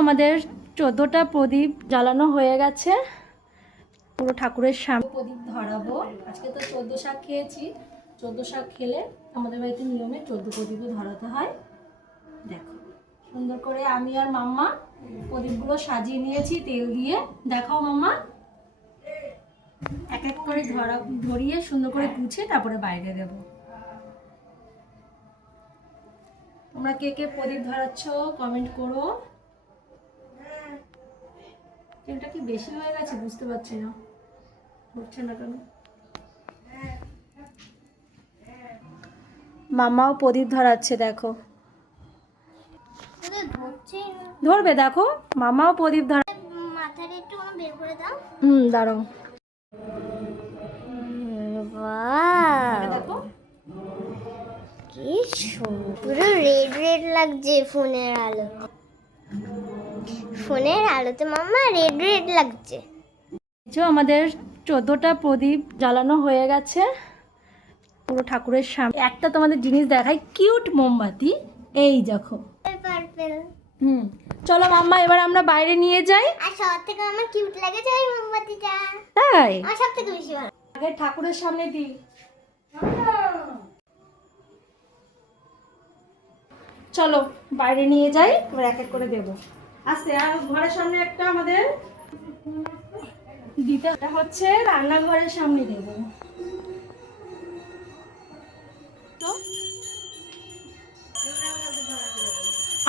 আমাদের 14টা প্রদীপ জ্বালানো হয়ে গেছে। পুরো ঠাকুরের সামনে প্রদীপ ধরাবো। আজকে তো 14 শাক খেয়েছি। 14 শাক খেলে আমাদের বাড়িতে নিয়মে 14 প্রদীপও ধরাতে হয়। দেখো সুন্দর করে আমি আর মাম্মা প্রদীপগুলো সাজিয়ে নিয়েছি তেল দিয়ে। দেখাও মাম্মা। এক এক করে ধরিয়ে সুন্দর করে গুছিয়ে তারপরে বাইরে দেব। তোমরা কে কে প্রদীপ ধরাচ্ছ কমেন্ট করো। তেলটা কি বেশি হয়ে গেছে বুঝতে পারছি না, হচ্ছে না কেন। মামাও প্রদীপ ধরাচ্ছে, দেখো ধরবে। দেখো মামাও প্রদীপ ধরা। মাথাটা একটু বের করে দাও। দাঁড়াও। দেখো কি সুন্দর রেড রেড লাগছে ফোনের আলোতে মাম্মা রেড রেড লাগছে। আমাদের 14টা প্রদীপ জ্বালানো হয়ে গেছে পুরো ঠাকুরের সামনে। একটা তোমাদের জিনিস দেখাই, কিউট মোমবাতি। এই দেখো পার্পল। চলো মাম্মা এবার আমরা বাইরে নিয়ে যাই। আর সব থেকে আমার কিউট লাগেছে ওই মোমবাতিটা। তাই আমার সব থেকে বেশি ভালো আগে ঠাকুরের সামনে দিই। চলো বাইরে নিয়ে যাই, এবার এক এক করে দেবো। আস্তে। আর ঘরের সামনে একটা আমাদের দিতে হচ্ছে, রান্নাঘরের সামনে দেবো।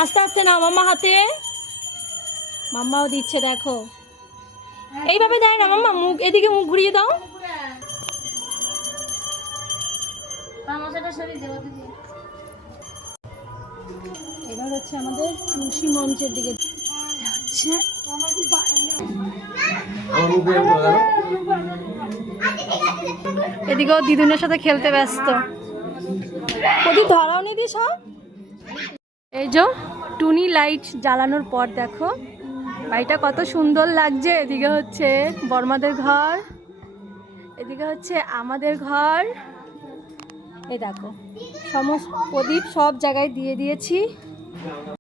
আস্তে আস্তে নাও মাম্মা হাতে। মাম্মাও দিচ্ছে দেখো। এইভাবে দেয় না মাম্মা, মুখ এদিকে মুখ ঘুরিয়ে দাও। এবার হচ্ছে আমাদের তুলসী মঞ্চের দিকে হচ্ছে। এদিকেও দিদুনের সাথে খেলতে ব্যস্ত। প্রদীপ ধরাও নি দিস। এই যে টুনি লাইট জ্বালানোর পর দেখো বাড়িটা কত সুন্দর লাগছে। এদিকে হচ্ছে বর্মাদের ঘর, এদিকে হচ্ছে আমাদের ঘর। এই দেখো সমস্ত প্রদীপ সব জায়গায় দিয়ে দিয়েছি।